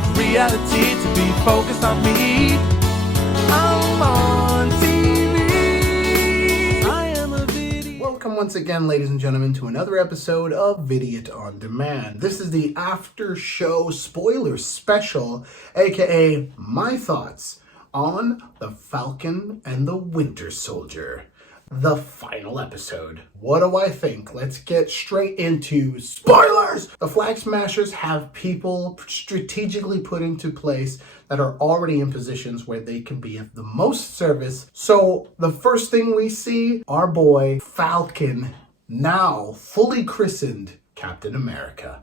have reality to be focused on me. I'm on TV. I am a Vidiot. Welcome once again, ladies and gentlemen, to another episode of Vidiot on Demand. This is the after show spoiler special, aka my thoughts on the Falcon and the Winter Soldier. The final episode. What do I think? Let's get straight into spoilers! The Flag Smashers have people strategically put into place that are already in positions where they can be of the most service. So the first thing we see, our boy Falcon, now fully christened Captain America.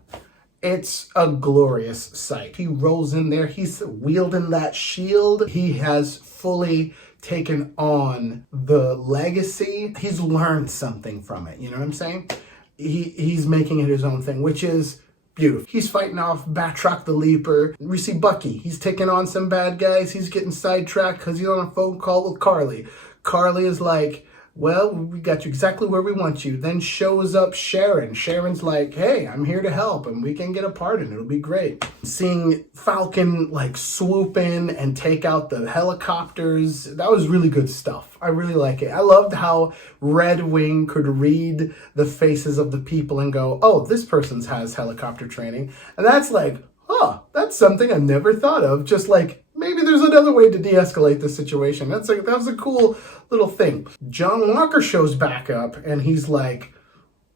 It's a glorious sight. He rolls in there, he's wielding that shield. He has fully taken on the legacy. He's learned something from it, you know what I'm saying? He's making it his own thing, which is beautiful. He's fighting off Batroc the Leaper. We see Bucky. He's taking on some bad guys. He's getting sidetracked because he's on a phone call with Carly. Carly is like, well, we got you exactly where we want you. Then shows up Sharon. Sharon's like, hey, I'm here to help and we can get a pardon. It'll be great. Seeing Falcon like swoop in and take out the helicopters, that was really good stuff. I really like it. I loved how Red Wing could read the faces of the people and go, oh, this person has helicopter training. And that's like, huh, that's something I never thought of. Just like, maybe there's another way to de-escalate the situation. That was a cool little thing. John Walker shows back up and he's like,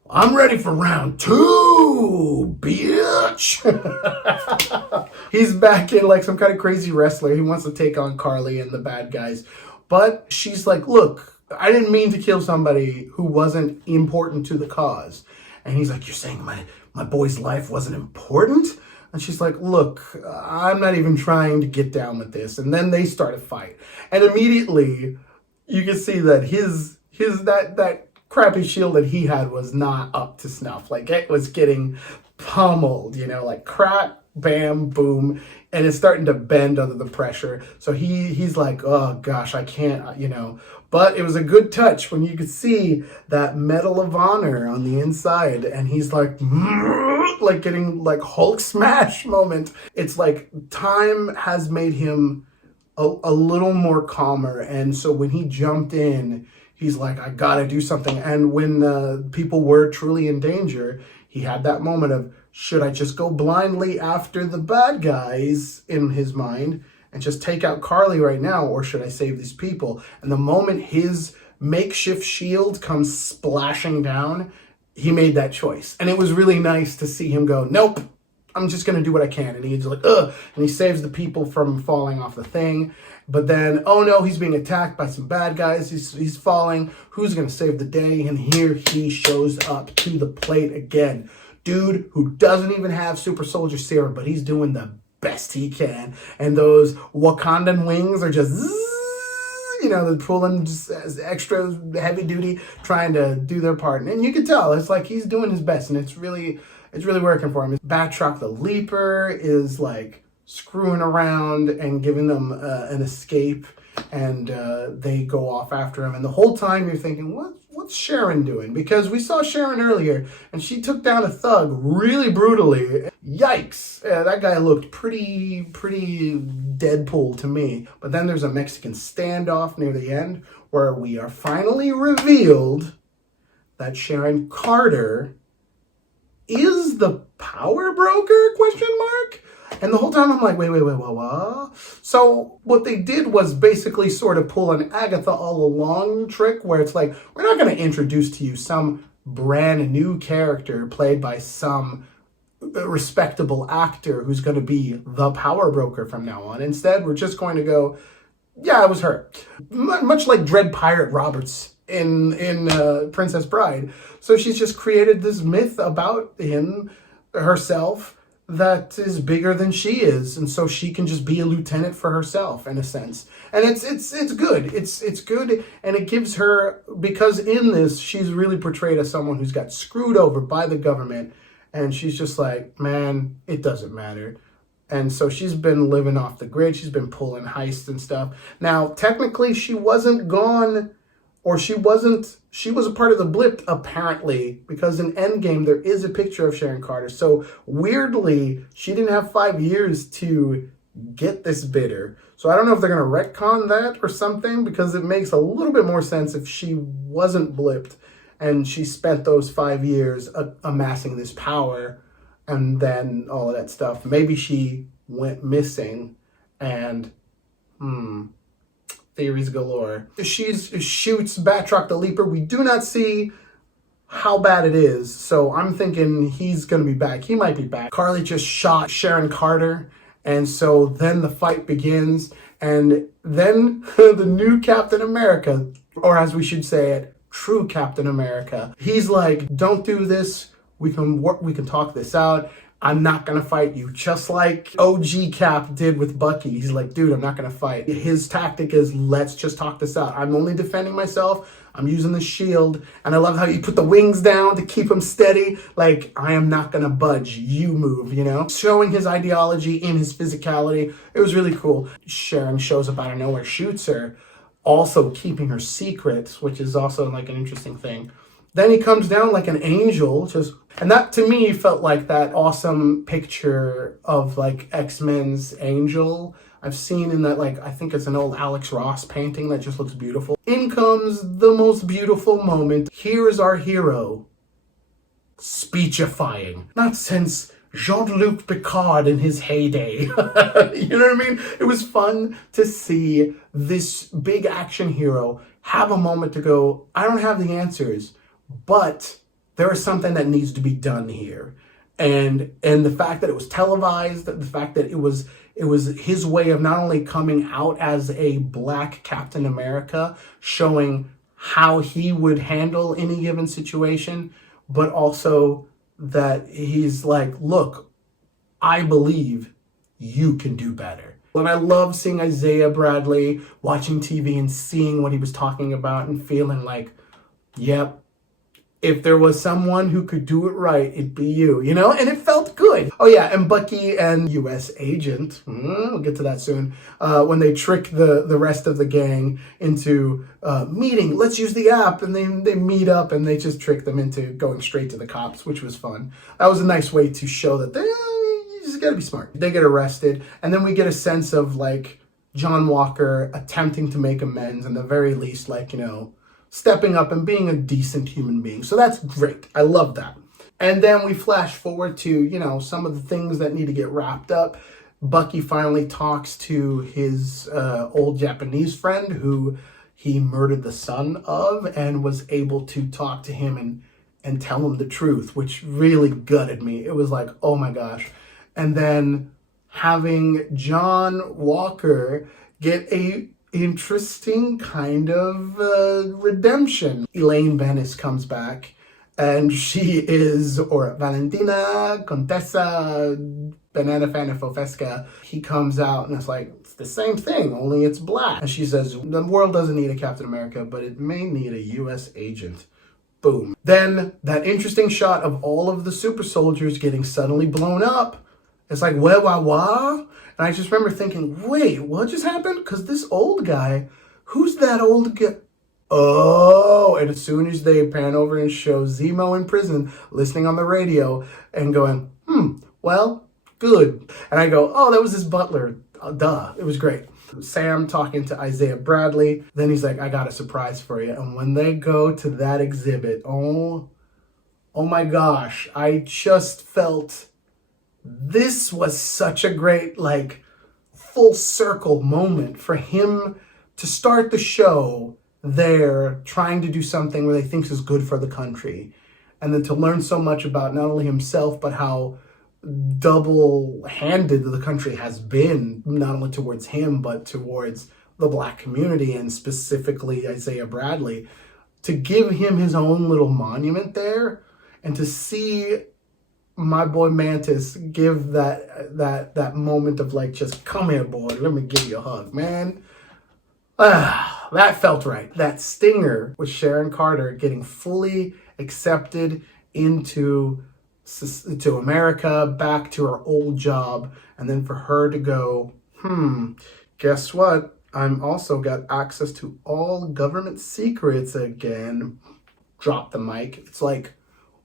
I'm ready for round 2, bitch. He's back in like some kind of crazy wrestler. He wants to take on Carly and the bad guys. But she's like, look, I didn't mean to kill somebody who wasn't important to the cause. And he's like, you're saying my boy's life wasn't important? And she's like, look, I'm not even trying to get down with this. And then they start a fight. And immediately you can see that that crappy shield that he had was not up to snuff. Like it was getting pummeled, like crack, bam, boom. And it's starting to bend under the pressure. So he's like, oh gosh, I can't, But it was a good touch when you could see that Medal of Honor on the inside. And he's like getting like Hulk smash moment. It's like time has made him a little more calmer. And so when he jumped in, he's like, I gotta do something. And when people were truly in danger, he had that moment of, should I just go blindly after the bad guys in his mind and just take out Carly right now, or should I save these people? And the moment his makeshift shield comes splashing down, he made that choice. And it was really nice to see him go, nope, I'm just going to do what I can. And he's like, ugh. And he saves the people from falling off the thing. But then, oh no, he's being attacked by some bad guys. He's falling. Who's going to save the day? And here he shows up to the plate again. Dude who doesn't even have super soldier serum, but he's doing the best he can. And those Wakandan wings are just they're pulling just as extra heavy duty, trying to do their part. And you can tell, it's like he's doing his best, and it's really working for him. Batroc the Leaper is like screwing around and giving them an escape, and they go off after him. And the whole time you're thinking, what's Sharon doing? Because we saw Sharon earlier, and she took down a thug really brutally. Yikes! That guy looked pretty Deadpool to me. But then there's a Mexican standoff near the end where we are finally revealed that Sharon Carter is the power broker, question mark? And the whole time I'm like, wait, what? So what they did was basically sort of pull an Agatha all along trick where it's like, we're not going to introduce to you some brand new character played by some respectable actor who's going to be the power broker from now on. Instead, we're just going to go, yeah, it was her. Much like Dread Pirate Roberts in Princess Bride. So she's just created this myth about herself, that is bigger than she is, and so she can just be a lieutenant for herself in a sense. And it's good. It's good, and it gives her, because in this she's really portrayed as someone who's got screwed over by the government, and she's just like, man, it doesn't matter. And so she's been living off the grid. She's been pulling heists and stuff. Now, technically, she wasn't gone or she wasn't, she was a part of the blip apparently, because in Endgame there is a picture of Sharon Carter. So weirdly, she didn't have 5 years to get this bidder. So I don't know if they're going to retcon that or something, because it makes a little bit more sense if she wasn't blipped and she spent those 5 years amassing this power and then all of that stuff. Maybe she went missing and theories galore. She shoots Batroc the Leaper. We do not see how bad it is, so I'm thinking he's going to be back. He might be back. Carly just shot Sharon Carter, and so then the fight begins, and then the new Captain America, or as we should say it, true Captain America, he's like, don't do this. We can talk this out. I'm not going to fight you. Just like OG Cap did with Bucky. He's like, dude, I'm not going to fight. His tactic is, let's just talk this out. I'm only defending myself. I'm using the shield. And I love how you put the wings down to keep him steady. Like, I am not going to budge. You move, you know? Showing his ideology in his physicality. It was really cool. Sharon shows up out of nowhere, shoots her. Also keeping her secrets, which is also like an interesting thing. Then he comes down like an angel, and that to me felt like that awesome picture of like X-Men's Angel I've seen in that, like, I think it's an old Alex Ross painting that just looks beautiful. In comes the most beautiful moment. Here is our hero, speechifying. Not since Jean-Luc Picard in his heyday. You know what I mean? It was fun to see this big action hero have a moment to go, I don't have the answers, but there is something that needs to be done here. And the fact that it was televised, the fact that it was his way of not only coming out as a Black Captain America, showing how he would handle any given situation, but also that he's like, look, I believe you can do better. And I love seeing Isaiah Bradley watching TV and seeing what he was talking about and feeling like, yep, if there was someone who could do it right, it'd be you, you know? And it felt good. Oh yeah, and Bucky and U.S. Agent, we'll get to that soon, when they trick the rest of the gang into meeting, let's use the app, and they meet up and they just trick them into going straight to the cops, which was fun. That was a nice way to show that you just gotta be smart. They get arrested, and then we get a sense of like John Walker attempting to make amends, and the very least, like, you know, stepping up and being a decent human being. So that's great. I love that. And then we flash forward to, you know, some of the things that need to get wrapped up. Bucky finally talks to his old Japanese friend who he murdered the son of, and was able to talk to him and tell him the truth, which really gutted me. It was like, oh my gosh. And then having John Walker get a interesting kind of redemption. Elaine Bennis comes back, and she is, or Valentina Contessa Banana Fanifofesca. He comes out and it's like, it's the same thing, only it's Black. And she says, the world doesn't need a Captain America, but it may need a U.S. agent. Boom. Then that interesting shot of all of the super soldiers getting suddenly blown up. It's like, wah. And I just remember thinking, wait, what just happened? Because this old guy, who's that old guy? Oh, and as soon as they pan over and show Zemo in prison, listening on the radio and going, well, good. And I go, oh, that was his butler. Duh, it was great. Sam talking to Isaiah Bradley. Then he's like, I got a surprise for you. And when they go to that exhibit, oh my gosh, I just felt this was such a great, like, full circle moment for him to start the show there trying to do something where they think is good for the country, and then to learn so much about not only himself but how double-handed the country has been, not only towards him but towards the Black community, and specifically Isaiah Bradley, to give him his own little monument there, and to see my boy Mantis give that moment of like, just come here, boy, let me give you a hug, man. That felt right. That stinger with Sharon Carter getting fully accepted into America, back to her old job, and then for her to go, guess what? I'm also got access to all government secrets again. Drop the mic. It's like,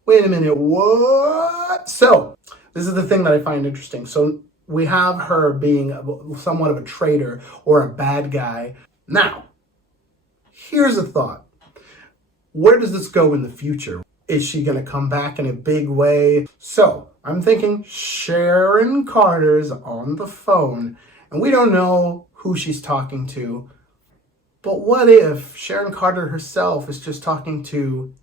wait a minute, what? So, this is the thing that I find interesting. So, we have her being somewhat of a traitor or a bad guy. Now, here's a thought. Where does this go in the future? Is she going to come back in a big way? So, I'm thinking Sharon Carter's on the phone, and we don't know who she's talking to. But what if Sharon Carter herself is just talking to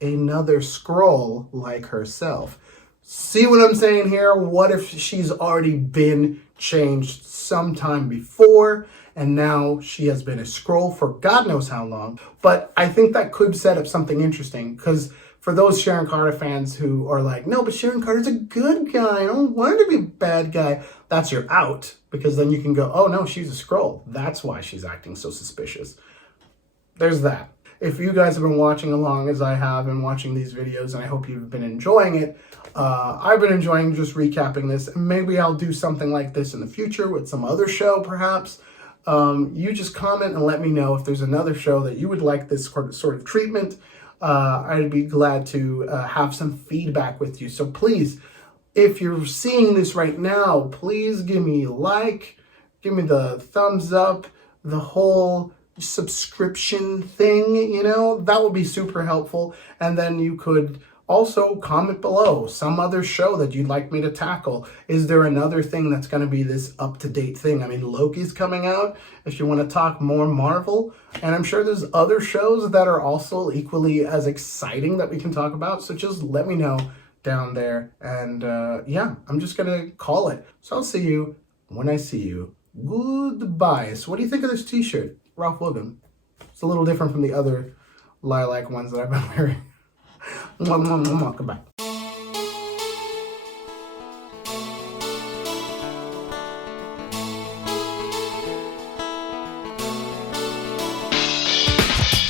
another Skrull like herself? See what I'm saying here? What if she's already been changed sometime before and now she has been a Skrull for God knows how long? But I think that could set up something interesting, because for those Sharon Carter fans who are like, no, but Sharon Carter's a good guy, I don't want her to be a bad guy, that's your out, because then you can go, oh no, she's a Skrull. That's why she's acting so suspicious. There's that. If you guys have been watching along as I have and watching these videos, and I hope you've been enjoying it, I've been enjoying just recapping this. Maybe I'll do something like this in the future with some other show, perhaps. You just comment and let me know if there's another show that you would like this sort of treatment. I'd be glad to have some feedback with you. So please, if you're seeing this right now, please give me a like, give me the thumbs up, the whole subscription thing, you know, that would be super helpful. And then you could also comment below some other show that you'd like me to tackle. Is there another thing that's going to be this up-to-date thing? I mean, Loki's coming out, if you want to talk more Marvel, and I'm sure there's other shows that are also equally as exciting that we can talk about, so just let me know down there. And yeah, I'm just going to call it. So I'll see you when I see you. Goodbye. So what do you think of this t-shirt? Ralph Logan. It's a little different from the other lilac ones that I've been wearing. Goodbye.